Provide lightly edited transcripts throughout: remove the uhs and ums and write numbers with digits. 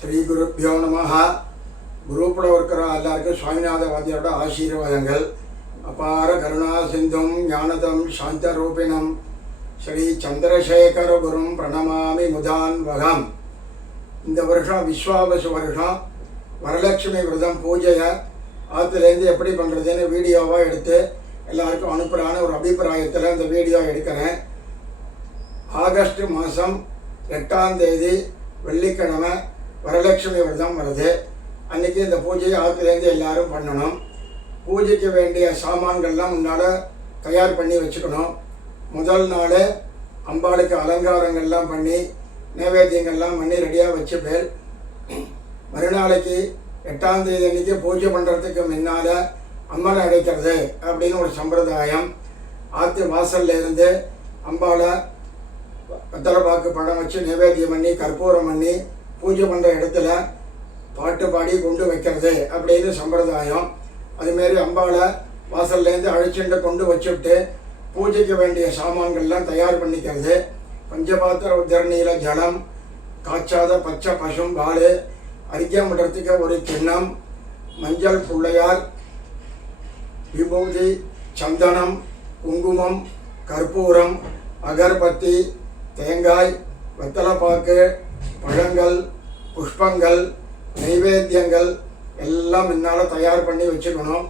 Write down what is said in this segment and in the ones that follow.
ஸ்ரீ குருப்பியோ நமஹ. குரூப்பில் இருக்கிற எல்லாருக்கும் சுவாமிநாத வாத்தியாரோட ஆசீர்வாதங்கள். அபார கருணா சிந்தும் ஞானதம் சாந்தரூபிணம் ஸ்ரீ சந்திரசேகர குரும் பிரணமாமி முதான் வகம். இந்த வருஷம் விஸ்வாவசு வருஷம் வரலட்சுமி விரதம் பூஜையை ஆற்றுலேருந்து எப்படி பண்ணுறதுன்னு வீடியோவாக எடுத்து எல்லாருக்கும் அனுப்புகிறான ஒரு அபிப்பிராயத்தில் இந்த வீடியோ எடுக்கிறேன். ஆகஸ்ட் மாதம் 8ஆம் தேதி வெள்ளிக்கிழமை வரலட்சுமி விரதம் வருது. அன்றைக்கி இந்த பூஜையை ஆற்றுலேருந்து எல்லோரும் பண்ணணும். பூஜைக்கு வேண்டிய சாமான்கள்லாம் முன்னால் தயார் பண்ணி வச்சுக்கணும். முதல் நாள் அம்பாளுக்கு அலங்காரங்கள்லாம் பண்ணி நைவேத்தியங்கள்லாம் பண்ணி ரெடியாக வச்சுப்பேன். மறுநாளைக்கு 8ஆம் தேதி அன்றைக்கி பூஜை பண்ணுறதுக்கு முன்னால் அம்மனை அடைக்கிறது அப்படின்னு ஒரு சம்பிரதாயம். ஆற்று வாசல்ல இருந்து அம்பாளை வெத்தலைப்பாக்கு பழம் வச்சு நைவேத்தியம் பண்ணி கற்பூரம் பண்ணி பூஜை பண்ணுற இடத்துல பாட்டு பாடி கொண்டு வைக்கிறது அப்படின்னு சம்பிரதாயம். அதுமாரி அம்பாளை வாசல்லேருந்து அழைச்சிட்டு கொண்டு வச்சுட்டு பூஜைக்கு வேண்டிய சாமான்கள்லாம் தயார் பண்ணிக்கிறது. பஞ்சபாத்திர உத்தரணியில் ஜலம், காய்ச்சாத பச்சை பசும் பால், அரிக்கம் விடுறதுக்கு ஒரு கிண்ணம், மஞ்சள் பிள்ளையார், விபூதி, சந்தனம், குங்குமம், கற்பூரம், அகர்பத்தி, தேங்காய், வெத்தலைப்பாக்கு, பழங்கள், புஷ்பங்கள், நைவேத்தியங்கள் எல்லாம் முன்னால் தயார் பண்ணி வச்சுக்கணும்.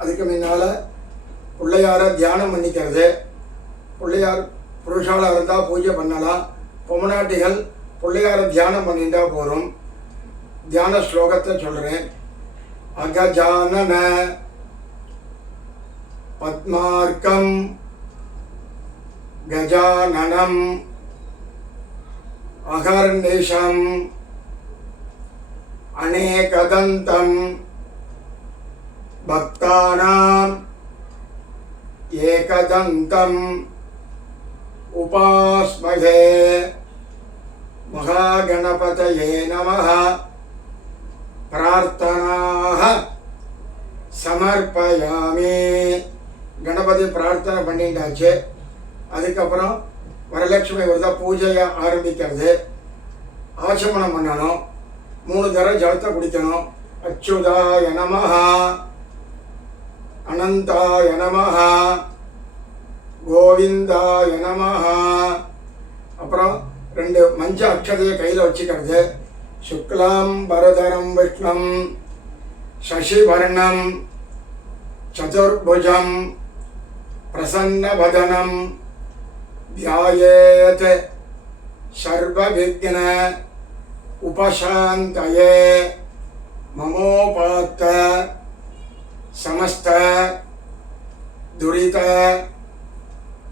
அதுக்கு முன்னால் பிள்ளையாரை தியானம் பண்ணிக்கிறது. பிள்ளையார் புருஷாலாக இருந்தால் பூஜை பண்ணலாம். பொம்மநாட்டிகள் பிள்ளையாரை தியானம் பண்ணிட்டா போகிறோம். தியான ஸ்லோகத்தை சொல்கிறேன். அகஜானன பத்மார்க்கம் கஜானனம் அகர்நிஷம் அநேகதந்தம் பக்தானாம் ஏகதந்தம் உபாஸ்மஹே மகாகணபதயே நமஹ. பிரார்த்தனாக சமர்ப்பயாமி. கணபதி பிரார்த்தனை பண்ணிட்டாச்சு. அதுக்கப்புறம் வரலட்சுமி விரத பூஜையை ஆரம்பிக்கிறது. ஆச்சமனம் பண்ணணும். 3 தடவை ஜலத்தை குடிக்கணும். அச்சுதாய நமஹ, அனந்தாய நமஹ, கோவிந்தாய நமஹ. அப்புறம் 2 மஞ்சள் அக்ஷதையை கையில் வச்சுக்கிறது. சுக்லாம் பரதரம் விஷ்ணம் சசிவர்ணம் சதுர்புஜம் பிரசன்னவதனம் த்யாயேத் சர்வவிக்ன உபசாந்தயே மமோபாத்த சமஸ்த துரித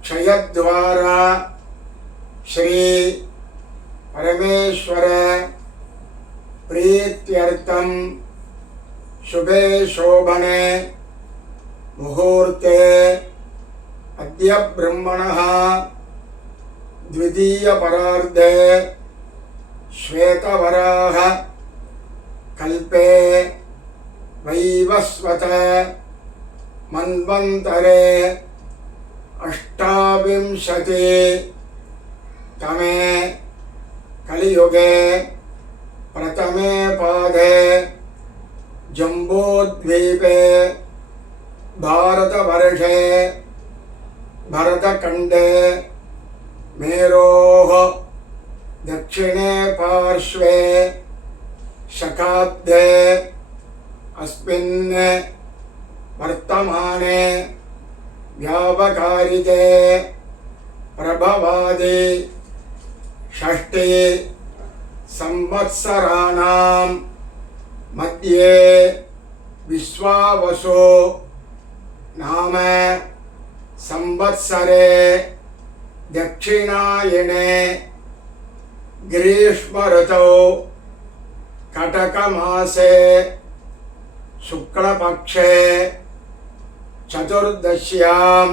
க்ஷயத்வாரா ஸ்ரீ பரமேஸ்வர பிரீத்யர்த்தம் சுபே சோபனே முகூர்த்தே அத்ய பிரம்மணः द्वितीय परार्धे श्वेतवराह कल्पे वैवस्वत मन्वन्तरे 28 तमे कलियुगे प्रथमे पादे जम्बूद्वीपे भारतवर्षे भरतखण्डे मेरोः दक्षिणे पार्श्वे शकाब्दे अस्मिन् वर्तमाने व्यावकारिके प्रभवादि 6 संवत्सराणां मध्ये विश्वावसु नाम संवत्सरे दक्षिणायने ग्रीष्म ऋतौ कटकमासे शुक्लपक्षे चतुर्दश्यां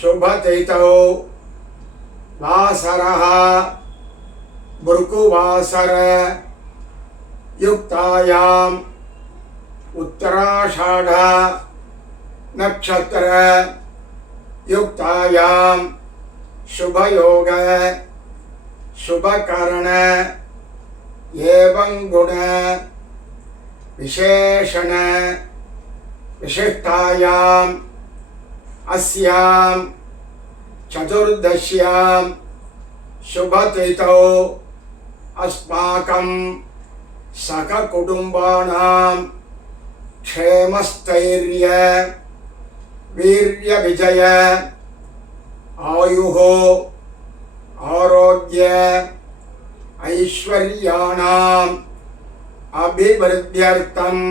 शुभतिथौ वासरः भृगुवासर युक्तायाम् उत्तराषाढ़ नक्षत्र युक्तायां शुभयोग शुभकरण एवं गुण विशेषण विशिष्टायाम् अस्यां चतुर्दश्यां शुभतिथौ अस्माकं सककुटुम्बानां क्षेमस्थैर्य वीर्यविजय आयुः आरोग्य ऐश्वर्याणाम् अभिवृद्ध्यर्थम्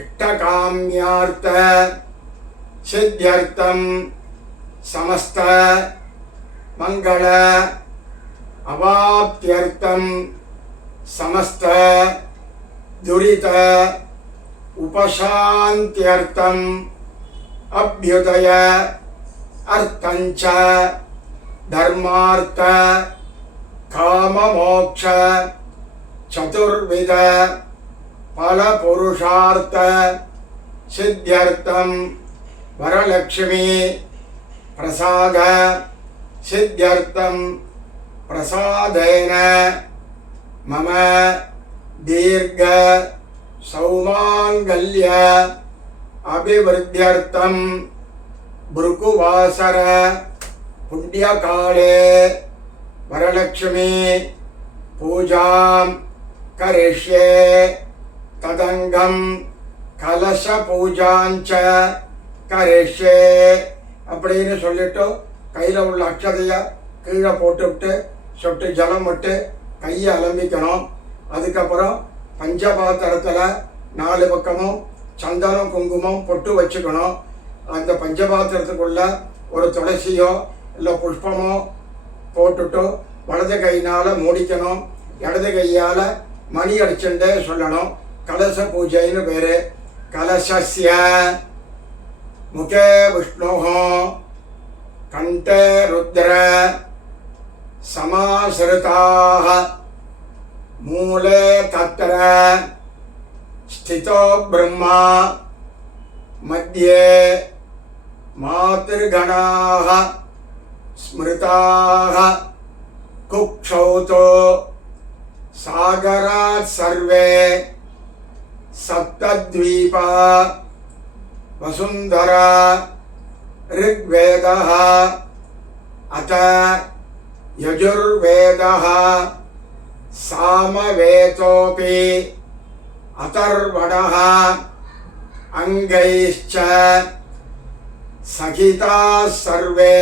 इष्टकाम्यार्थ सिद्ध्यर्थं समस्त मंगल अवाप्त्यर्थं समस्त दुरित उपशान्त्यर्थम् अभ्युदय अर्थंच धर्मार्थ काम मोक्ष चतुर्विध फल पुरुषार्थ सिद्ध्यर्थं वरलक्ष्मी प्रसाद सिद्ध्यर्थं प्रसादेन मम दीर्घ सौमांगल्य अभिवृद्ध्यर्थं भृगुवासर पुण्यकाले वरलक्ष्मी पूजां करिष्ये तदंगं कलश पूजांच करिष्ये அப்படின்னு சொல்லிட்டு கையில் உள்ள அக்ஷதையை கீழே போட்டுவிட்டு சொட்டு ஜலம் விட்டு கையை அலம்பிக்கணும். அதுக்கப்புறம் பஞ்சபாத்திரத்தில் 4 பக்கமும் சந்தனம் குங்குமம் பொட்டு வச்சுக்கணும். அந்த பஞ்சபாத்திரத்துக்குள்ள ஒரு துளசியோ இல்லை புஷ்பமோ போட்டுட்டு வலது கையினால் மூடிக்கணும். இடது கையால் மணி அடிச்சுட்டே சொல்லணும். கலச பூஜைன்னு பேர். கலசஸ்ய मुखे विष्णुः कंठे रुद्र समाश्रिताः मूले तत्र स्थितो ब्रह्मा मध्ये मातृगणाः स्मृताः कुक्षौतो सागरात् सर्वे सप्तद्वीपा वसुंधरा ऋग्वेदः अथ यजुर्वेदः सामवेदोऽपि अथर्वणः अंगैश्च सहिताः सर्वे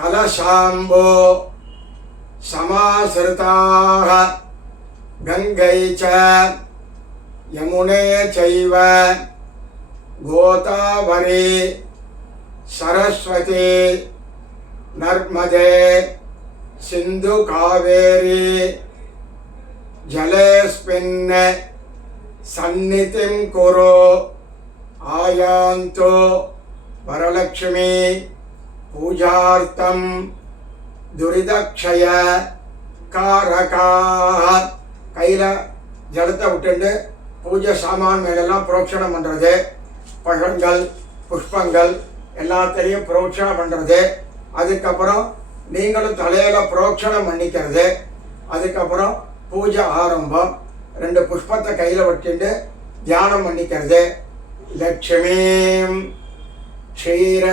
कलशाम्बो समाश्रिताः गंगै च यमुने चैव गोदावरी सरस्वती नर्मदे सिंधु कावेरी जलेस्मिन् सन्निधिं कुरु आयान्तु वरलक्ष्मी पूजार्थं दुरितक्षय कारकाः கையில் ஜலத்தை விட்டுண்டு பூஜை சாமான் மேலெல்லாம் புரோக்ஷணம் பண்ணுறது, பழங்கள் புஷ்பங்கள் எல்லாத்தையும் புரோக்ஷணம் பண்ணுறது. அதுக்கப்புறம் நீங்களும் தலையில் புரோக்ஷணம் பண்ணிக்கிறது. அதுக்கப்புறம் பூஜை ஆரம்பம். 2 புஷ்பத்தை கையில் வச்சுட்டு தியானம் பண்ணிக்கிறது. லக்ஷ்மீம் க்ஷீர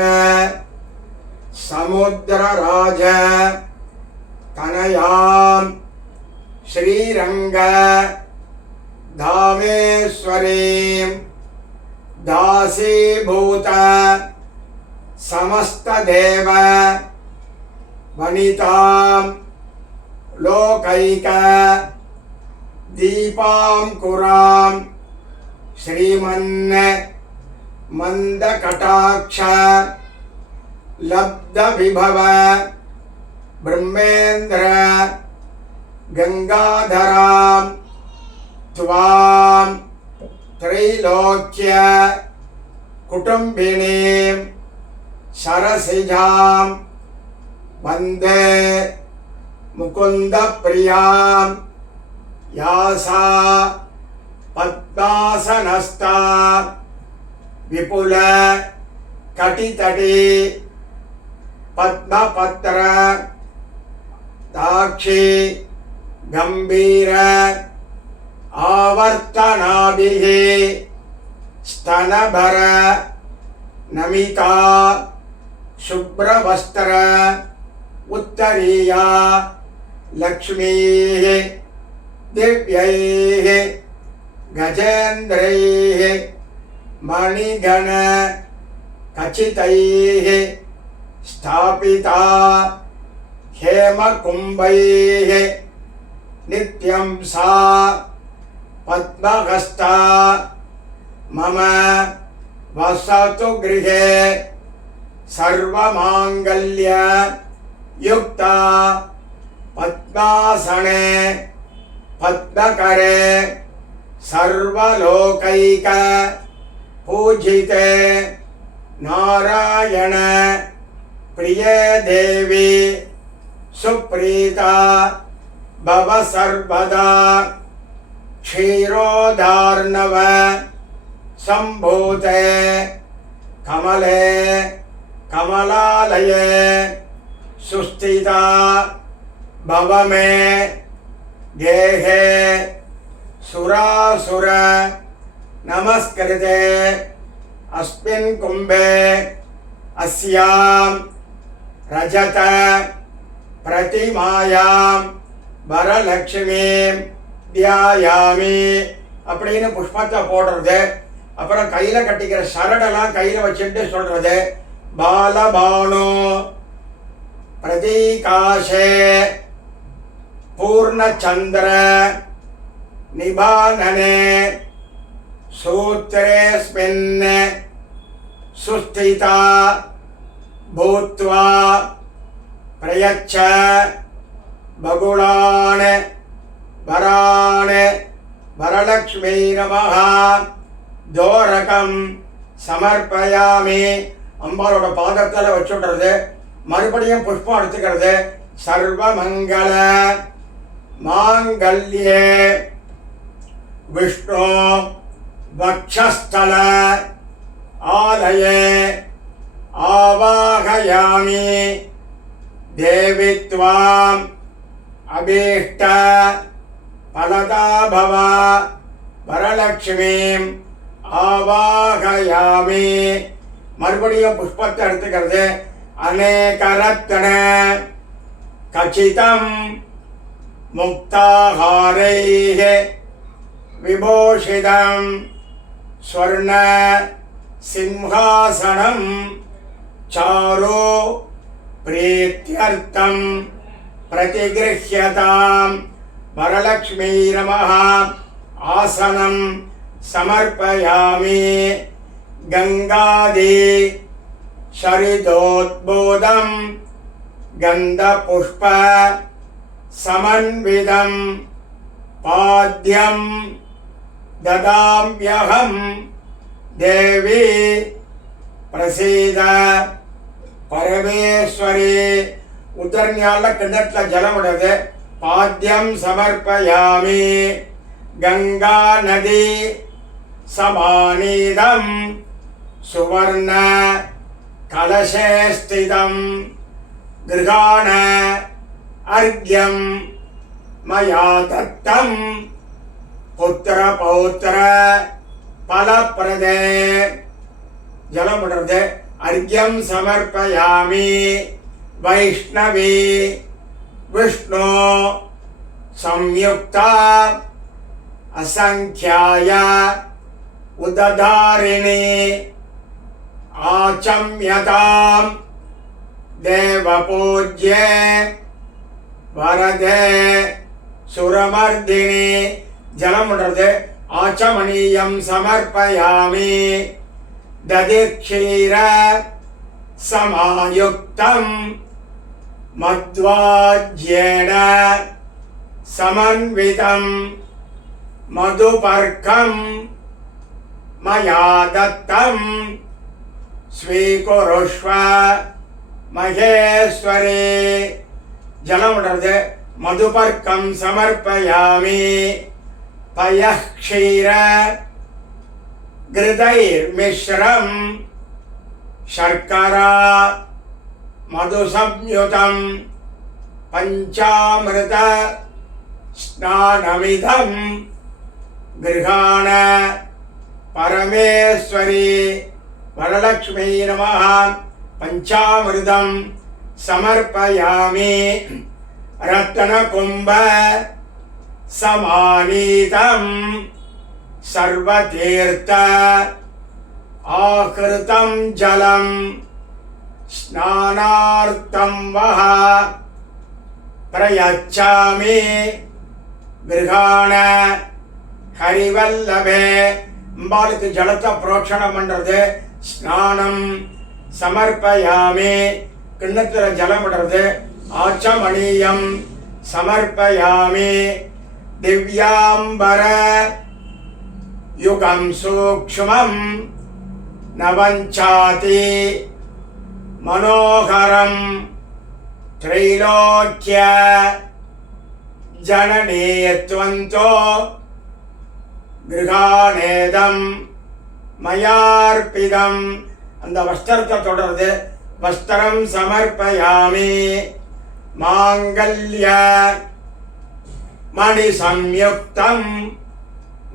சமுத்திரராஜ தனயாம் ஸ்ரீரங்க दामेश्वरीं दासीभूत समस्तदेव वनितां लोकैक दीपांकुरां श्रीमन् मंदकटाक्ष लब्ध विभव ब्रह्मेन्द्र गंगाधरां त्वां त्रैलोक्य कुटुंबिनीं सरसिजां वंदे मुकुंद प्रियां यासा पद्मासनस्था विपुल कटितटी पद्मपत्र दाक्षी गंभीर आवर्तनाभिः स्तनभर नमिता शुभ्रवस्त्र उत्तरीया लक्ष्मीः दिव्यैः गजेन्द्रैः मणिगण खचितैः स्थापिता हेमकुम्भैः नित्यं सा पद्महस्ता मम वसतु गृहे सर्वमांगल्य युक्ता पद्मासने पद्मकरे सर्वलोकैक पूजिते नारायण प्रिये देवी सुप्रीता भव सर्वदा क्षीरोदार्णव संभूते कमले कमलालये सुस्थिता भव मे गेहे सुरासुर नमस्कृते अस्मिन् कुम्भे अस्यां रजत प्रतिमायां வரலட்சுமீ தியாயாமி அப்படின்னு புஷ்பத்தை போடுறது. அப்புறம் கையில் கட்டிக்கிற சரடெல்லாம் கையில் வச்சுட்டு சொல்றது பாலபானோ பிரதீகாஷே பூர்ணச்சந்திர நிபானனே சூத்ரேஸ்மின் சுஸ்திதா பூத்வா பிரயச்ச பகுளான் வரான் வரலக்ஷ்மீ நமஹ தோரகம் சமர்ப்பயாமி. அம்பாளோட பாதத்தில் வச்சுடுறது. மறுபடியும் புஷ்பம் எடுத்துக்கிறது. சர்வமங்கள மாங்கல்யே விஷ்ணு வக்ஷஸ்தல ஆலயே ஆவாகயாமி தேவி த்வாம் அபீஷ்ட பலதா பவ வரலக்ஷ்மீம் ஆவாகயாமி. மறுபடியும் புஷ்பத்தை எடுத்துக்கிறது. அநேகரத்ன கச்சிதம் முக்தாஹாரைஹ விபூஷிதம் ஸ்வர்ண சிம்ஹாசனம் சாரு प्रीत्यर्थं प्रतिगृह्यतां वरलक्ष्मी नमः आसनं समर्पयामि. गंगादि शरिदोद्बोधं गंधपुष्प समन्वितं पाद्यं ददाम्यहं देवी प्रसीद பரமேஸ்வரி. உத்தரஞால கிண்ணத்தில் ஜலம் விடுறது. பாத்தியம் சமர்ப்பயாமி. கங்கா நதி சமானீதம் சுவர்ண கலசே ஸ்திதம் கிருகாண அர்க்யம் மயா தத்தம் புத்திர பௌத்திர பலப்பிரதே. ஜலம் விடுறது. अर्घ्यं समर्पयामि. वैष्णवी विष्णु संयुक्ता असंख्याय उदधारिणी आचम्यतां देवपूज्ये वरदे सुरमर्दिनी. जलम विடுறது. आचमनीयं समर्पयामि. दधिक्षीर समायुक्तं मध्वाज्येन समन्वितं मधुपर्कं मया दत्तं स्वीकुरुष्व महेश्वरी. जलं विடுறது. मधुपर्कं समर्पयामि. पयः क्षीर घृतैर्मिश्रं शर्करा मधुसंयुतं पंचामृत ஸ்நானமிதம் கிருஹாண பரமேஸ்வரி வரலக்ஷ்மீ நமः பஞ்சாமிர்தம் சமர்ப்பயாமி ரத்னகும்ப சமானீதம் சர்வதீர்த்த ஆகிருதம் ஜலம் ஸ்நானார்த்தம் வஹ பிரயச்சாமி கிருஹாண ஹரிவல்லபே. அம்பாளுக்கு ஜலத்தை புரோட்சணம் பண்றது, ஸ்நானம் சமர்ப்பயாமி கிண்ணத்தில் ஜலம் விடுறது, ஆச்சமணியம் சமர்ப்பயாமி திவ்யாம்பர யுகம் சூக்ஷ்மம் நவஞ்சாதி மனோகரம் த்ரைலோக்கிய ஜனனேத்வந்தோ கிருஹாணேதம் மயார்ப்பிதம். அந்த வஸ்திரத்தை தொடர்ந்து வஸ்திரம் சமர்ப்பயாமி மாங்கல்ய மணி சம்யுக்தம்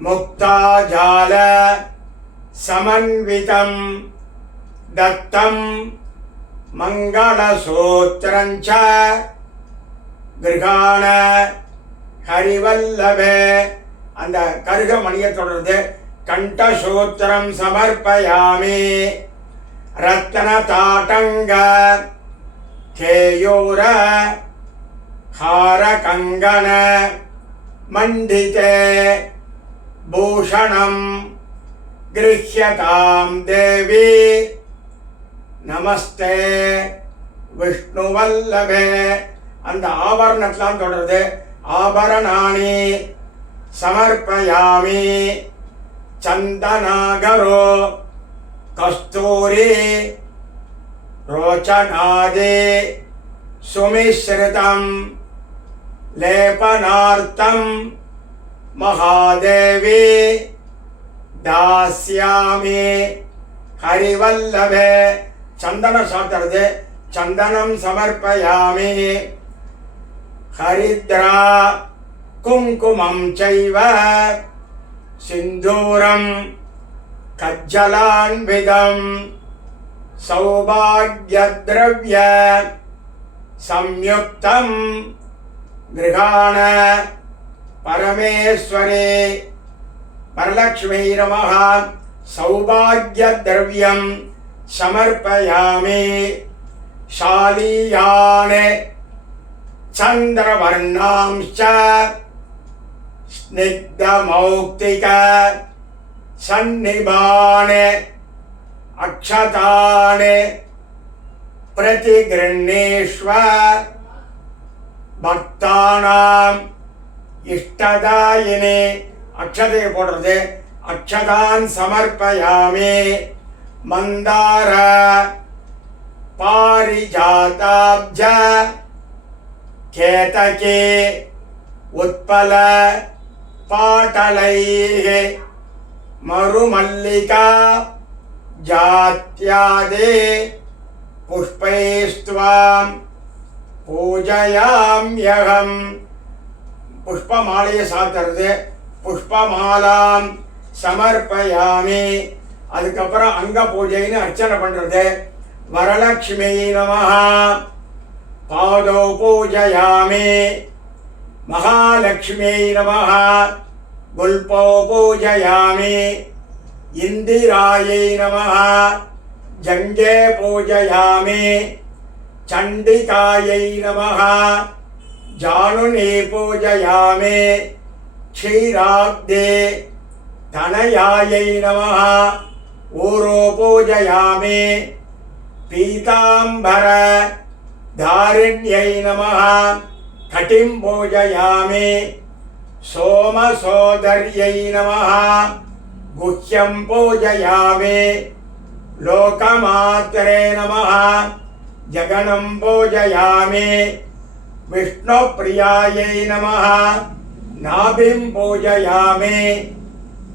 முக்தாஜால சமன்விதம் தத்தம் மங்களசூத்திரஞ்ச கிருஹாண ஹரிவல்லபே. அந்த கருக மணியை தொடர்ந்து கண்டசூத்திரம் சமர்ப்பயாமி ரத்ன தாட்டங்க கேயூர ஹார கங்கண மண்டிதே பூஷணம் கிருஹ்யதாம் தேவி நமஸ்தே விஷ்ணுவல்லபே. அந்த ஆபரணத்தெல்லாம் தொடர்ந்து ஆபரணானி சமர்ப்பயாமி சந்தனாகரோ கஸ்தூரி ரோச்சனாதே சுமிஸ்ருதம் லேபனார்த்தம் மகாதேவி தாஸ்யாமி ஹரிவல்லபே. சந்தனம் சாத்துறது, சந்தனம் சமர்ப்பயாமி ஹரித்ரா குங்குமம் சைவ சிந்தூரம் கஜ்ஜலான்விதம் சௌபாக்யத்ரவ்ய சம்யுக்தம் கிருஹாண பரமேஸ்வரி வரலக்ஷ்மீ நமः சௌபாக்யத்ரவ்யம் சமர்ப்பயாமி ஷாலியான் சந்திரவர்ணாம்ச்ச ஸ்னிக்தமௌக்திக சன்னிபான் அக்ஷதான் பிரதிகிருண்ணேஷ்வ பக்தானாம் இஷ்டதாயினி. அக்ஷதை போடுறது, அக்ஷதான் சமர்ப்பயாமி மந்தார பாரிஜாதாப்ஜ கேதகி உத்பல பாட்டலைः மருமல்லிகா ஜாத்யாதே புஷ்பைஸ்த்வாம் பூஜயாம்யகம். புஷ்பமாலையை சாத்துறது, புஷ்பமாலாம் சமர்ப்பயாமி. அதுக்கப்புறம் அங்க பூஜைன்னு அர்ச்சனை பண்றது. வரலக்ஷ்மீ நமः பாதோ பூஜயாமி மகாலக்ஷ்மீ நமः குல்போ பூஜயாமி இந்திராயை நமः ஜங்கே பூஜயாமி சண்டிகாயை நமः ஜானுனி பூஜயாமி க்ஷீராப்தே தனயாயை நமः ஊரோ பூஜயாமி பீதாம்பர தாரிண்யை நமः கட்டிம் பூஜயாமி சோமசோதர்யை நமः குஹ்யம் பூஜயாமி லோகமாத்ரே நமः ஜகனம் பூஜயாமி விஷ்ணுப்ரியாயை நமः நாபிம் பூஜயாமி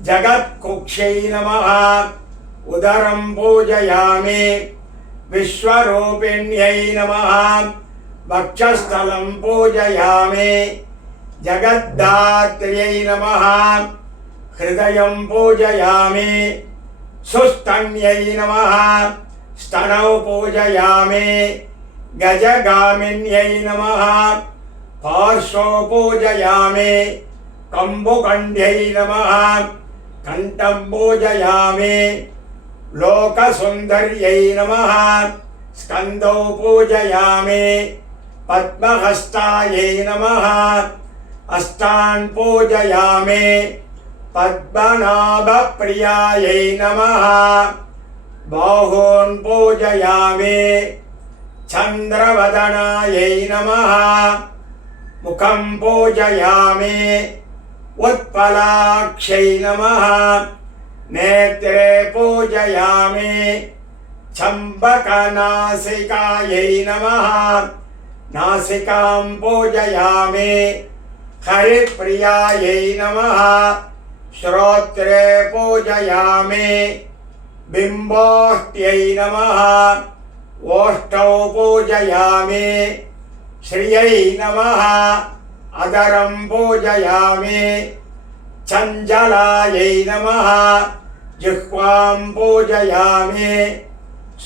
ஜகத்குக்ஷை நமः உதரம் பூஜயாமி விஸ்வரூபிண்யை நமः வக்ஷஸ்தலம் பூஜயாமி जगद्धात्र्यै नमः हृदयं पूजयामि सुस्तन्यै नमः स्तनौ पूजयामि गजगामिन्यै नमः पार्श्वौ पूजयामि कम्बुकण्ठ्यै नमः कण्ठं पूजयामि लोकसुन्दर्यै नमः स्कन्दौ पूजयामि पद्महस्तायै नमः हस्तान् पूजयामि पद्मनाभप्रियायै नमः बाहून् पूजयामि चन्द्रवदनायै नमः मुखं पूजयामि उत्पलाक्षै नमः नेत्रे पूजयामि चम्पकनासिकायै नमः नासिकां पूजयामि हरिप्रियायै नमः श्रोत्रे पूजयामि बिम्बोष्ट्यै नमः ओष्ठौ पूजयामि श्रियै नमः अधरं पूजयामि चञ्चलायै नमः जिह्वां पूजयामि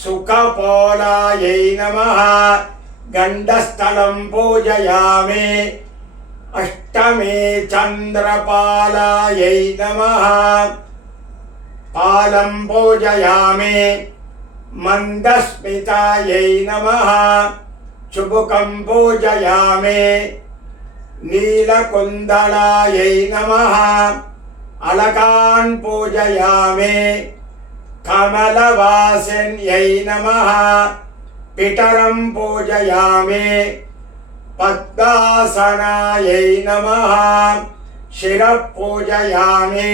सुखपोलायै नमः गण्डस्थलं पूजयामि अष्टमे चन्द्रपालायै नमः पालं पूजयामि मन्दस्मितायै नमः चुबुकं पूजयामि नीलकुन्दलायै नमः अलकान् पूजयामि कमलवासिन्यै नमः पितरं पूजयामि पद्मासनायै नमः शिरः पूजयामि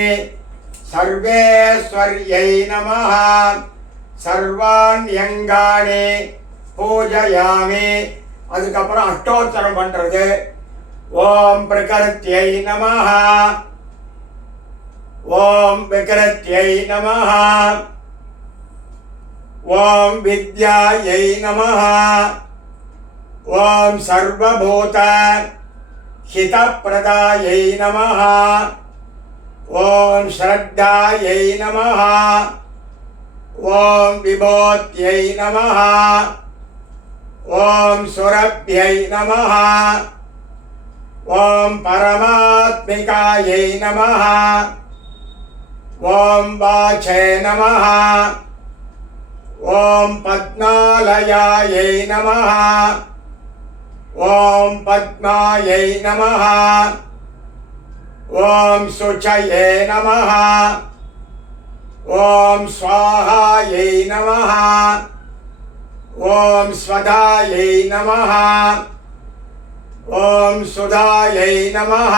सर्वेश्वर्यै नमः सर्वाण्यङ्गानि पूजयामि அதுக்கப்புறம் அஷ்டோத்தரம் பண்றது ஓம் பிரகிருத்யை நமः ஓம் விக்ரத்யை நமः ஓம் வித்யாயை நமः ஓம் சர்வபூத ஹிதப்ரதாயை நமः ஓம் ஸ்ரத்தாயை நமः ஓம் விபோத்யை நமः ஓம் சுரப்யை நமः ஓம் பரமாத்மிகாயை நமः ஓம் வாசே நமः ஓம் பத்மாலயாயை நமः ஓம் பத்மாயை நமः ஓம் சுச்சயே நமः ஓம் ஸ்வாஹாயை நமः ஓம் ஸ்வதாயை நமः ஓம் சுதாயை நமः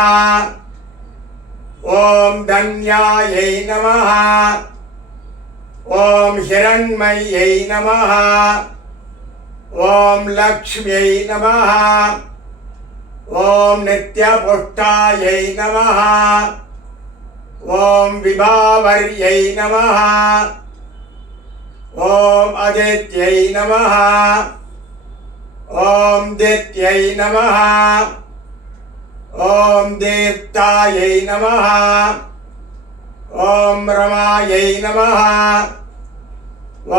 ஓம் தன்யாயை நமः ஓம் ஹிரண்மயை நமः ஓம் லக்ஷ்மியை நமः ஓம் நித்யபுஷ்டாயை நமः ஓம் விபாவர்யை நமः ஓம் அதித்யை நமः ஓம் தித்யை நமः ஓம் தீப்தாயை நமः ஓம் ரமாயை நமः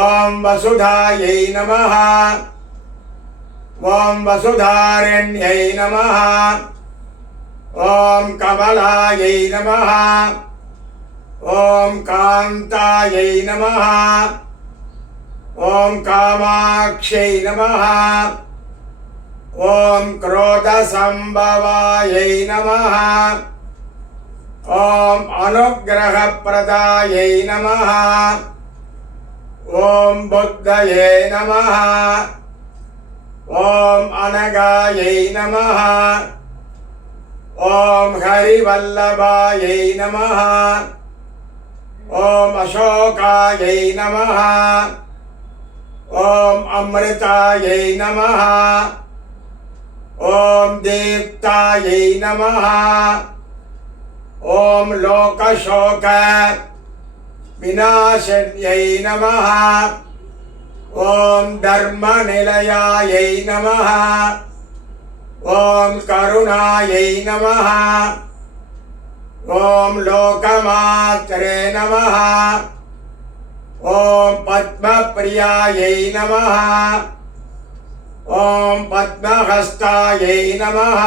ஓம் வசுதாயை நமः ஓம் வசுதாரண்யை நமः ஓம் கமலாயை நமः ஓம் காந்தாயை நமः ஓம் காமாக்ஷை நமः ஓம் क्रोधसम्भवायै நமः ஓம் அனுக்கிரகப்பிரதாயை நமः ஓம் புத்தயே நமः ஓம் அனகாயை நமः ஓம் ஹரிவல்லபாயை நமः ஓம் அசோகாயை நமः ஓம் அமிர்தாயை நமः ஓம் தீப்தாயை நமः ஓம் லோகசோக விநாசன்யை நமः ஓம் தர்மநிலையாயை நமः ॐ करुणायै नमः। ॐ लोकमात्रे नमः। ॐ पद्मप्रियायै नमः। ॐ पद्महस्तायै नमः।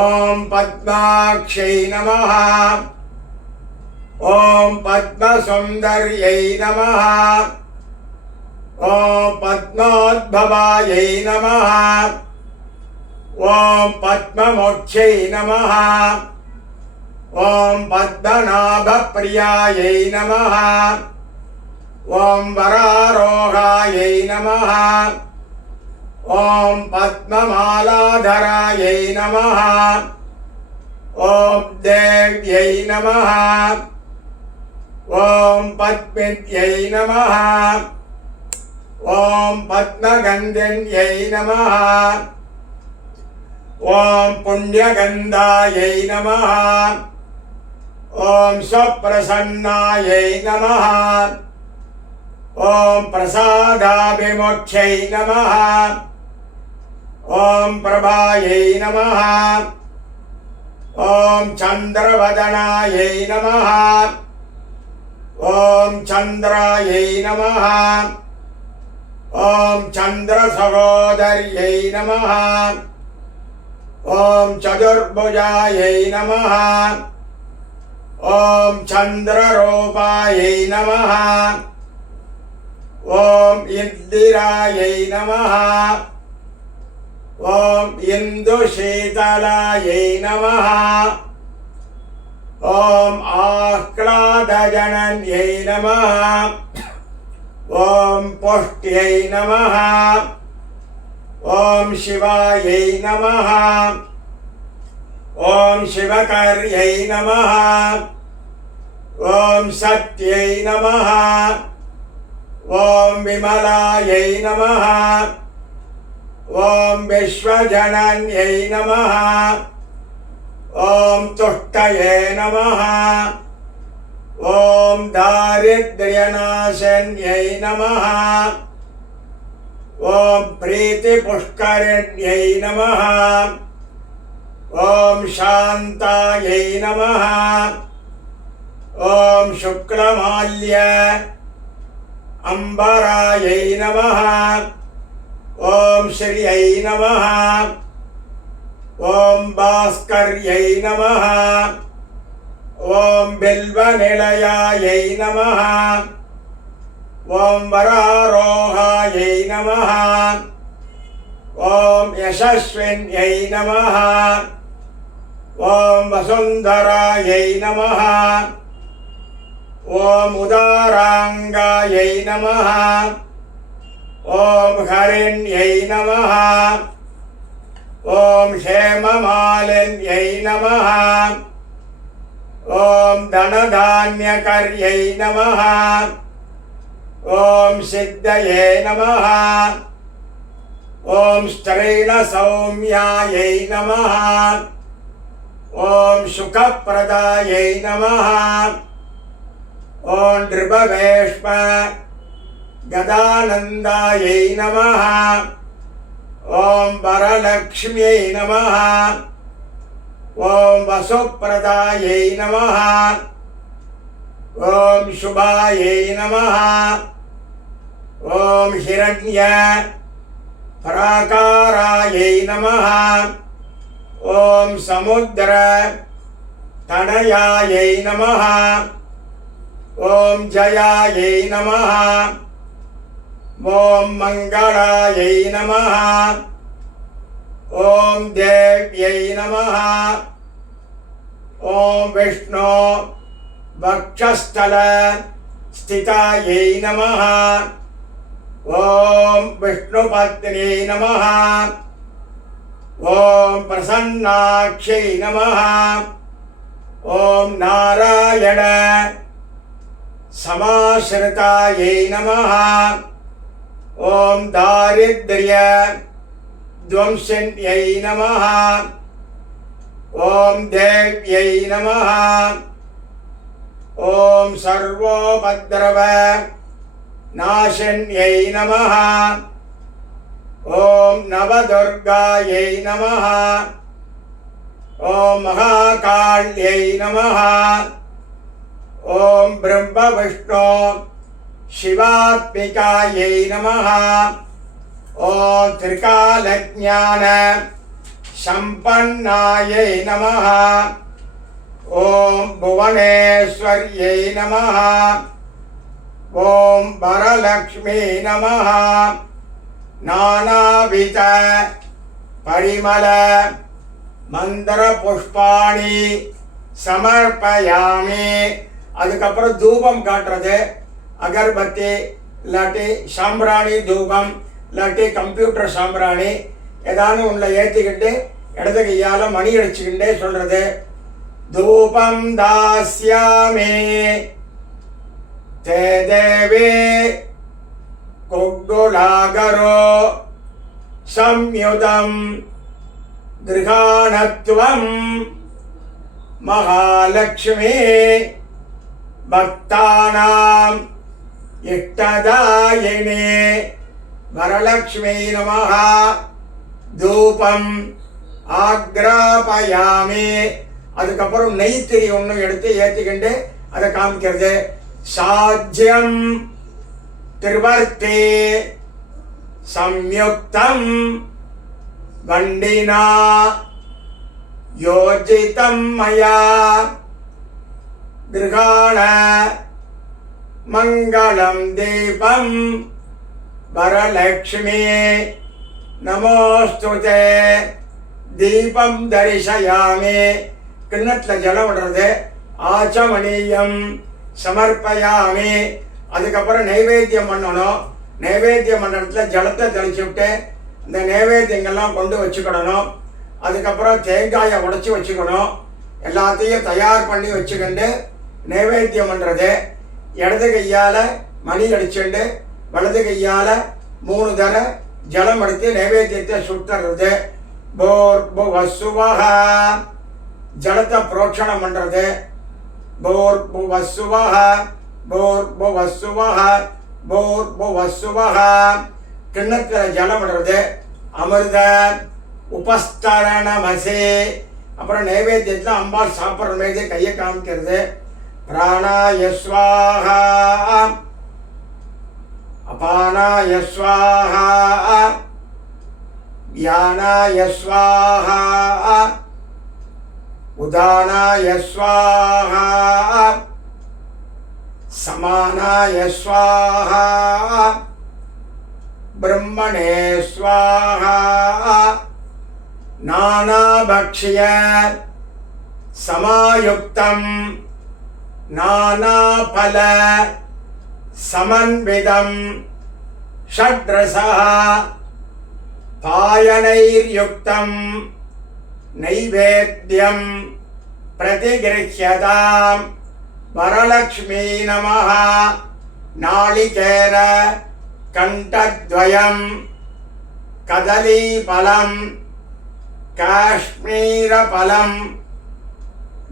ॐ पद्माक्षै नमः। ॐ पद्मसुन्दर्यै नमः। ॐ पद्मोद्भवायै नमः। ॐ पद्ममोक्षै नमः। ॐ पद्मनाभप्रियायै नमः। ॐ वरारोहायै नमः। ॐ पद्ममालाधरायै नमः। ॐ देव्यै नमः। ॐ पद्मिन्यै नमः। ॐ पद्मगन्धिन्यै नमः। ॐ पुण्यगन्धायै नमः। ॐ स्वप्रसन्नायै नमः। ॐ प्रसादाभिमोक्षै नमः। ॐ प्रभायै नमः। ॐ चन्द्रवदनायै नमः। ॐ चन्द्रायै नमः। ॐ चन्द्रसहोदर्यै नमः। ॐ चतुर्भुजायै नमः। ॐ चन्द्ररूपायै नमः। ॐ इन्दिरायै नमः। ॐ इन्दुशीतलायै नमः। ॐ आह्लादजनन्यै नमः। ॐ पुष्ट्यै नमः। ॐ शिवायै नमः। ॐ शिवकर्यै नमः। ॐ सत्यै नमः। ॐ विमलायै नमः। ॐ विश्वजनन्यै नमः। ॐ तुष्टये नमः। ॐ दारिद्र्यनाशन्यै नमः। ॐ प्रीतिपुष्करिण्यै नमः। ॐ शान्तायै नमः। ॐ शुक्लमाल्य अम्बरायै नमः। ॐ श्रियै नमः। ॐ भास्कर्यै नमः। ॐ बिल्वनिलयायै नमः। ॐ वरारोहायै नमः। ॐ यशस्विन्यै नमः। ॐ वसुन्धरायै नमः। ॐ उदाराङ्गायै नमः। ॐ हरिण्यै नमः। ॐ हेममालिन्यै नमः। ॐ धनधान्यकर्यै नमः। ॐ सिद्धये नमः। ॐ स्त्रीणसौम्यायै नमः। ॐ सुखप्रदायै नमः। ॐ नृपवेश्म गदानन्दायै नमः। ॐ वरलक्ष्म्यै नमः। ॐ वसुप्रदायै नमः। ॐ शुभायै नमः। ॐ हिरण्य प्राकारायै नमः। ॐ समुद्र तनयायै नमः। ॐ जयायै नमः। ॐ मङ्गलायै नमः। ॐ देव्यै नमः। ॐ विष्णु वक्षस्थल स्थितायै नमः। ॐ विष्णुपत्न्यै नमः। ॐ प्रसन्नाक्षै नमः। ॐ नारायण समाश्रितायै नमः। ॐ दारिद्र्य ध्वंसिन्यै नमः। ॐ देव्यै नमः। ॐ सर्वोपद्रव नाशिन्यै नमः। ஓம் நவதுர்காயை நமஹ. ஓம் மகாகாள்யை நமஹ. ஓம் பிரம்ம விஷ்ணு சிவாத்மிகாயை நமஹ. ஓம் திரிகாலஜ்ஞான சம்பன்னாயை நமஹ. ஓம் புவனேஸ்வர்யை நமஹ. ஓம் வரலக்ஷ்மி நமஹ. நானாவித பரிமள மந்திர புஷ்பாணி சமர்ப்பயாமி. அதுக்கப்புறம் தூபம் காட்டுறது, அகர்பத்தி இல்லாட்டி சாம்பிராணி தூபம் இல்லாட்டி கம்ப்யூட்டர் சாம்பிராணி ஏதானு ஒன்றை ஏற்றிக்கிட்டு இடது கையால் மணி அடிச்சுக்கிட்டே சொல்கிறது. தூபம் தாஸ்யாமி தே தேவே குக்குலாகரோ சம்யுதம் கிருஹாணத்வம் மகாலட்சுமி பக்தானாம் இஷ்டதாயினி வரலக்ஷ்மி நமஹ. தூபம் ஆக்ராபயாமி. அதுக்கப்புறம் நெய்த்திரி ஒன்று எடுத்து ஏற்றிக்கிண்டு அதை காமிக்கிறது. சாஜ்யம் திருவர்த்தி சம்யுக்தம் வண்டினா யோஜிதம் மயா கிருஹாண மங்களம் தீபம் வரலக்ஷ்மி நமோஸ்துதே. தீபம் தரிசயாமி. கிண்ணத்தில் ஜலம் விடுறது. ஆச்சமணியம் சமர்ப்பயாமி. அதுக்கப்புறம் நைவேத்தியம் பண்ணணும். நைவேத்தியம் பண்ணுறதுல ஜலத்தை தெளிச்சு விட்டு இந்த நைவேத்தியங்கள்லாம் கொண்டு வச்சுக்கிடணும். அதுக்கப்புறம் தேங்காயை உடைச்சி வச்சுக்கணும். எல்லாத்தையும் தயார் பண்ணி வச்சுக்கிண்டு நைவேத்தியம் பண்ணுறது. இடது கையால் மணி அடிச்சுண்டு வலது கையால் 3 தர ஜலம் எடுத்து நைவேத்தியத்தை சுட்டுறது. போர்புவசுவஹ ஜலத்தை புரோட்சணம் பண்ணுறது. போர்புவசுவஹ போர்புவசுவஹ போர்புவசுவஹ. கிண்ணத்தில் ஜலம் விடுறது. அமிர்த உபஸ்தரணமசி. அப்புறம் நைவேத்தியத்தில் அம்பாள் சாப்பிட்ற மாதிரி கையை காமிக்கிறது. பிராணாய ஸ்வாஹா அபானாய ஸ்வாஹா வியானாய ஸ்வாஹா உதானாய ஸ்வாஹா சமானாய ஸ்வாஹா பிரம்மணே ஸ்வாஹா. நானாபக்ஷ்ய சமாயுக்தம் நானாபல சமன்விதம் ஷட்ரசஹ பாயனைர்யுக்தம் நைவேத்யம் பிரதிகிருஹ்யதாம் வரலக்ஷ்மீ நமஹ. நாளிகேர கண்டத்வயம் கதலீபலம் காஷ்மீரபலம்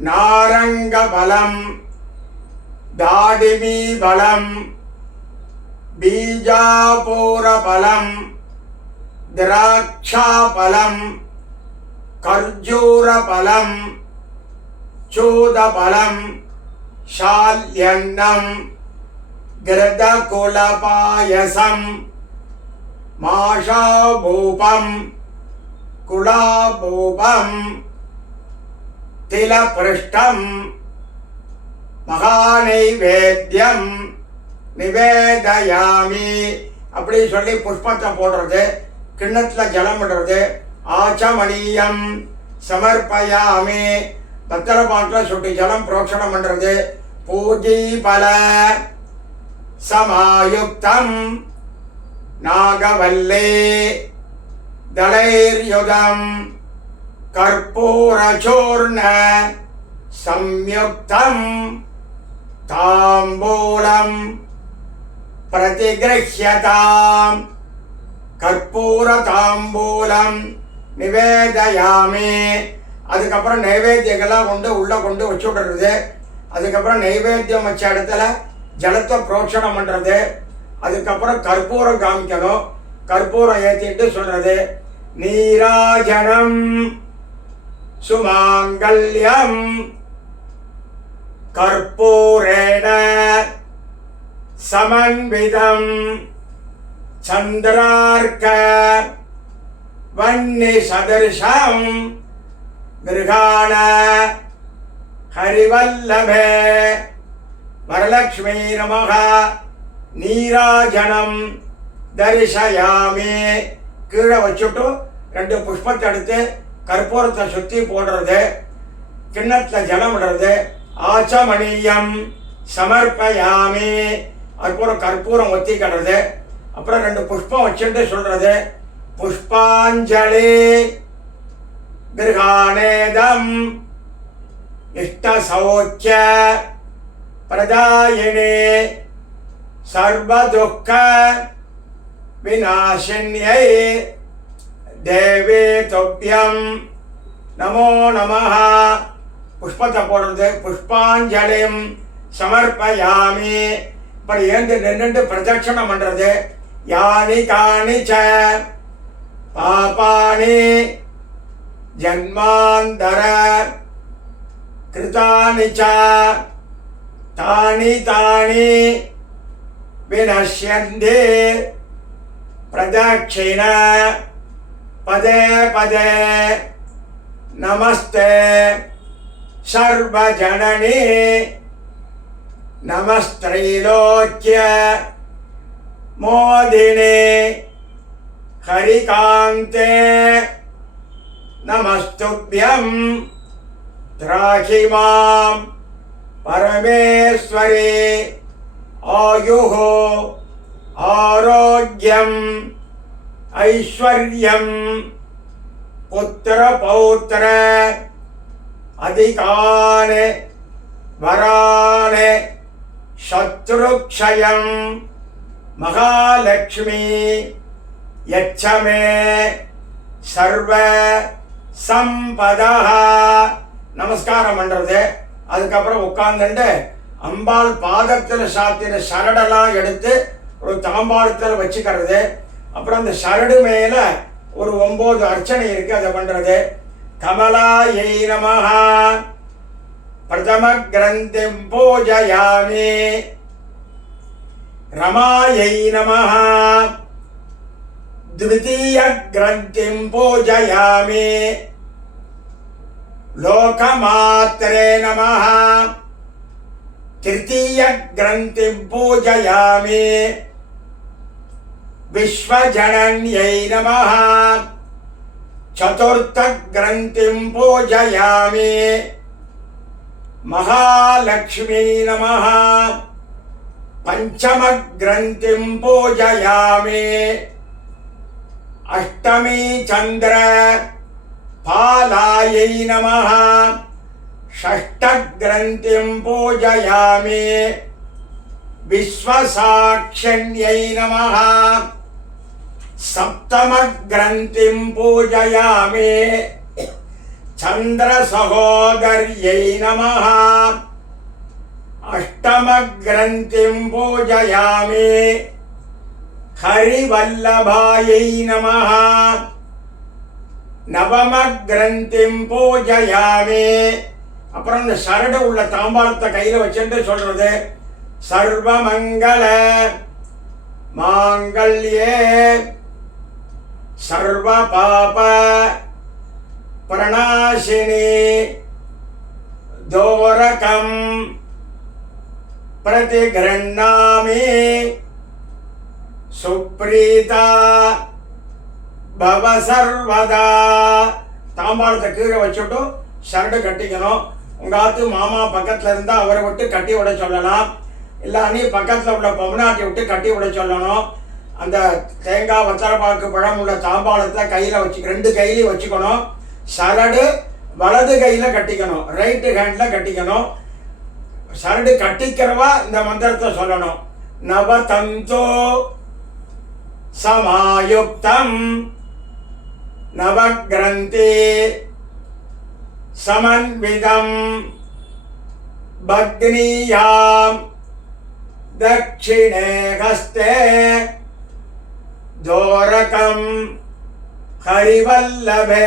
நாரங்கபலம் தாடிமீபலம் பீஜாபூரபலம் திராட்சாபலம் கர்ஜூரபலம் சூதபலம் ஷால்யன்னம் கிருதகுலபாயசம் மாஷாபூபம் குலாபூபம் திலபிருஷ்டம் மகாநைவேத்யம் நிவேதயாமி. அப்படி சொல்லி புஷ்பத்தை போடுறது. கிண்ணத்தில் ஜலம் விடுறது. ஆச்சமணியம் சமர்ப்பயாமி. பத்திர பாட்டில் சுட்டி ஜலம் புரோக்ஷணம் பண்ணுறது. பூஜி பல சமாயுக்தம் நாகவல்லே தளைர்யுதம் கற்பூரச்சூர்ண சம்யுக்தம் தாம்பூலம் பிரதிகிருஹ்யதாம் கற்பூர தாம்பூலம் நிவேதயாமி. அதுக்கப்புறம் நைவேத்தியங்கள்லாம் உள்ளே கொண்டு வச்சு விடுறது. அதுக்கப்புறம் நைவேத்தியம் வச்ச இடத்துல ஜலத்தை புரோட்சணம் பண்ணுறது. அதுக்கப்புறம் கற்பூரம் காமிக்கணும். கற்பூரம் ஏற்றிட்டு சொல்றது நீராஜனம் சுமாங்கல்யம் கற்பூரேண சமன்விதம் சந்திரார்க்க வன்னி சதர்ஷம் கிருகாண ஹரிவல்லபே வரலக்ஷ்மி நமக நீராஜனம் தரிசயாமி. கீழே வச்சுட்டு 2 புஷ்பத்தை எடுத்து கற்பூரத்தை சுற்றி போடுறது, கிண்ணத்தில் ஜலம் விடுறது. ஆச்சமணியம் சமர்ப்பயாமி, அதுக்கப்புறம் கற்பூரம் ஒத்திக்கிறது. அப்புறம் 2 புஷ்பம் வச்சுட்டு சொல்றது புஷ்பாஞ்சலி கிருஹாணேதம் இஷ்ட சௌக்கிய பிரதாயினே சர்வதுக்க விநாசின்யை தேவே தொப்யம் நமோ நமஹ. புஷ்பத்தை போடுறது, புஷ்பாஞ்சலிம் சமர்ப்பயாமி. இப்படி ஏந்து நின்று பிரதட்சணம் பண்றது. யானி காணி ச பாபானி ஜன்மாந்தர கிருதானி ச தானி தானி வினஷ்யந்தி பிரதட்சிண பதே பதே நமஸ்தே சர்வஜனனி நமஸ்திரைலோக்கிய மோதினே ஹரிகாந்தே நமஸ்துப்யம் திராஹி மாம் பரமேஸ்வரி ஆயுஹோ ஆரோக்கியம் ஐஸ்வர்யம் புத்திர பௌத்திர அதிகானே வரானே சத்ருக்ஷயம் மகாலட்சுமி யச்சமே சர்வ சம்பதா. நமஸ்காரம் பண்றது. அதுக்கப்புறம் உட்கார்ந்துட்டு அம்பாள் பாதத்தில் சாத்தின சரடெல்லாம் எடுத்து ஒரு தாம்பாளத்தில் வச்சுக்கிறது. அப்புறம் அந்த சரடு மேல ஒரு 9 அர்ச்சனை இருக்கு, அதை பண்றது. கமலாயை நமஹ பிரதம கிரந்திம் பூஜயாமி. ரமாயை நமஹ द्वितीय ग्रंथिं पूजयामि. लोकमात्रे नमः तृतीय ग्रंथिं पूजयामि. विश्वजनन्यै नमः चतुर्थ ग्रंथिं पूजयामि. महालक्ष्मी नमः पंचम ग्रंथिं पूजयामि. अष्टमी चंद्र पालायै नमः षष्ठ ग्रंथिं पूजयामि. विश्वसाक्षिण्यै नमः सप्तम ग्रंथिं पूजयामि. चंद्र सहोदर्यै नमः अष्टम ग्रंथिं पूजयामि. हरिवल्लभायै नमः नवम ग्रंथिं पूजयामि. அப்புறம் இந்த சரடு உள்ள தாம்பாளத்தை கையில வச்சுட்டு சொல்றது சர்வமங்கள மாங்கல்யே சர்வ பாப பிரணாசினி தோரகம் பிரதிகிருண்ணாமி சுப்ரீதா பவ சர்வதா. தாம்பாளத்தை கீழே வச்சுட்டு சரடு கட்டிக்கணும். உங்க ஆத்து மாமா பக்கத்துல இருந்தா அவரை விட்டு கட்டி விட சொல்லலாம். இல்லை நீ பக்கத்துல உள்ள பொம்னாட்டி விட்டு கட்டி விட சொல்லணும். அந்த தேங்காய் வத்தரப்பாக்கு பழம் உள்ள தாம்பாளத்தை கையில வச்சு 2 கையிலையும் வச்சுக்கணும். சரடு வலது கையில கட்டிக்கணும், ரைட்டு ஹேண்ட்ல கட்டிக்கணும். சரடு கட்டிக்கிறவா இந்த மந்திரத்தை சொல்லணும். நவதந்தோ சமாயுக்தம் நவக்ரந்தி சமன்விதம் பக்னியாம் தக்ஷிணே ஹஸ்தே தோரகம் ஹரிவல்லபே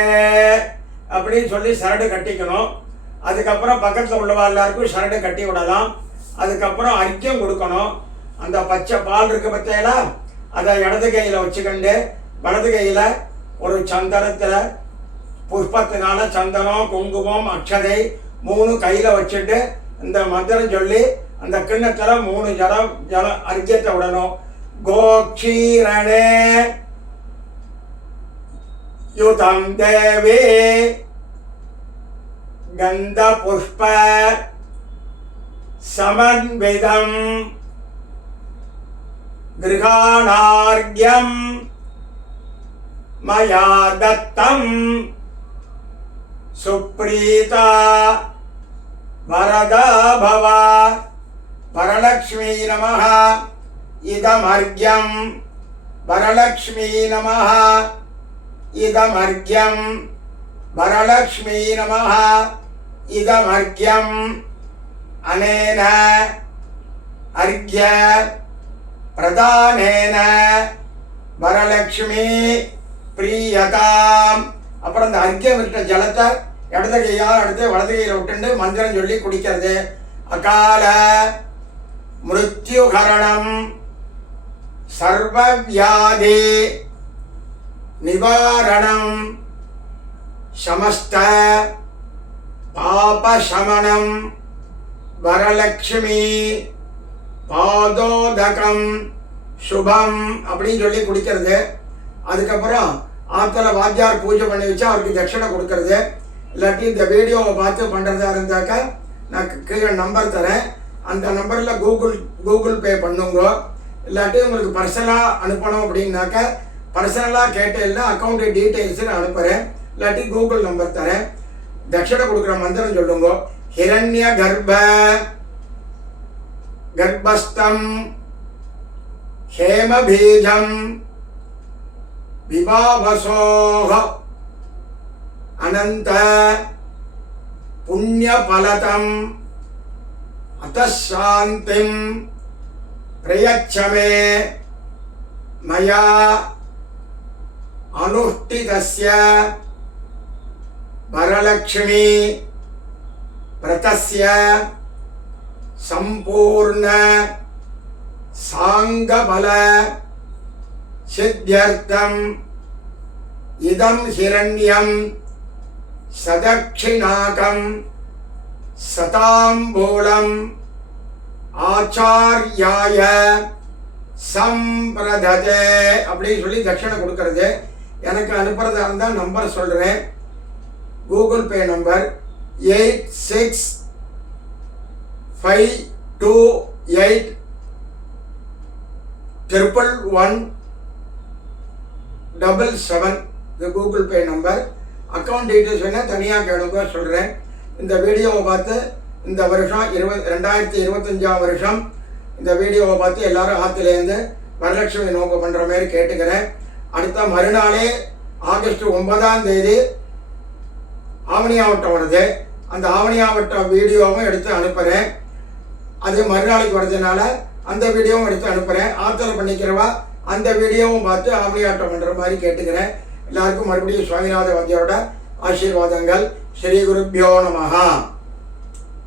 அப்படின்னு சொல்லி சரடு கட்டிக்கணும். அதுக்கப்புறம் பக்கத்தில் உள்ளவா எல்லாருக்கும் சரடு கட்டி விடலாம். அதுக்கப்புறம் அர்க்கியம் கொடுக்கணும். அந்த பச்சை பால் இருக்க பற்றியெல்லாம் அதை இடது கையில் வச்சுக்கண்டு வலது கையில் ஒரு சந்தனத்தில் புஷ்பத்தினால சந்தனம் குங்குமம் அக்ஷதை 3 கையில் வச்சுட்டு இந்த மந்திரம் சொல்லி அந்த கிண்ணத்தில் 3 ஜல அர்க்கியத்தை விடணும். கோக்ஷீரணே யுதம் தேவே கந்த புஷ்ப சமன்விதம் கிருஹாணார்க்யம் மயா தத்தம் சுப்ரீதா வரதா பவ வரலக்ஷ்மீ நமः இதமர்க்யம் வரலக்ஷ்மீ நமः இதமர்க்யம் வரலக்ஷ்மீ நமः இதமர்க்யம் அனேன அர்க்ய பிரதானேன வரலக்ஷ்மி பிரியதாம். அப்புறம் அந்த அர்க்கியம் விட்ட ஜலத்தை இடது கையால் எடுத்து வலது கையில் விட்டுண்டு மந்திரம் சொல்லி குடிக்கிறது. அகால மிருத்யுஹரணம் சர்வவியாதி நிவாரணம் சமஸ்த பாபசமனம் வரலக்ஷ்மி பாதோதகம் சுபம் அப்படின்னு சொல்லி குடிக்கிறது. அதுக்கப்புறம் ஆத்துல வாத்தியார் பூஜை பண்ணி வச்சா அவருக்கு தட்சணை கொடுக்கறது. இல்லாட்டி இந்த வீடியோவை பார்த்து பண்ணுறதா இருந்தாக்கா நான் கீழே நம்பர் தரேன். அந்த நம்பரில் கூகுள் பே பண்ணுங்க. இல்லாட்டி உங்களுக்கு பர்சனலாக அனுப்பணும் அப்படின்னாக்கா பர்சனலாக கேட்டேன்னா அக்கௌண்ட் டீட்டெயில்ஸு நான் அனுப்புகிறேன். இல்லாட்டி கூகுள் நம்பர் தரேன். தட்சணை கொடுக்குற மந்திரம் சொல்லுங்க. ஹிரண்ய கர்ப்பஸ்தம் ஹேமபீஜம் விபாவசோஹ அனந்த புண்ணியபலதம் அத்தசாந்திம் பிரயச்சமே மயா அனுஷ்டிதஸ்ய வரலக்ஷ்மி பிரதஸ்ய சம்பூர்ண சாங்கபல சித்யர்த்தம் இதம் ஹிரண்யம் சதக்ஷிணாகம் சதாம்பூலம் ஆச்சார்யாய சம்பிரததே அப்படின்னு சொல்லி தட்சணை கொடுக்கறது. எனக்கு அனுப்புறதா இருந்தால் நம்பர் சொல்கிறேன். Google Pay number 8652811177. இது Google Pay number. Account details வேணால் தனியாக கேளுங்க சொல்கிறேன். இந்த வீடியோவை பார்த்து இந்த வருஷம் 2025 வருஷம் இந்த வீடியோவை பார்த்து எல்லாரும் ஆற்றுலேருந்து வரலட்சுமி நோக்கம் பண்ணுற மாதிரி கேட்டுக்கிறேன். அடுத்த மறுநாளே ஆகஸ்ட் 9ஆம் தேதி ஆவணியாவட்டம் வருது. அந்த ஆவணியாவட்டம் வீடியோவும் எடுத்து அனுப்புகிறேன். அது மறுநாளைக்கு வருதுனால அந்த வீடியோவும் எடுத்து அனுப்புகிறேன். ஆற்றல் பண்ணிக்கிறவா அந்த வீடியோவும் பார்த்து ஆவணியாட்டம் பண்ணுற மாதிரி கேட்டுக்கிறேன். எல்லாருக்கும் மறுபடியும் சுவாமிநாத வாத்தியாரோட ஆசீர்வாதங்கள். ஸ்ரீ குருப்யோ நமஹ.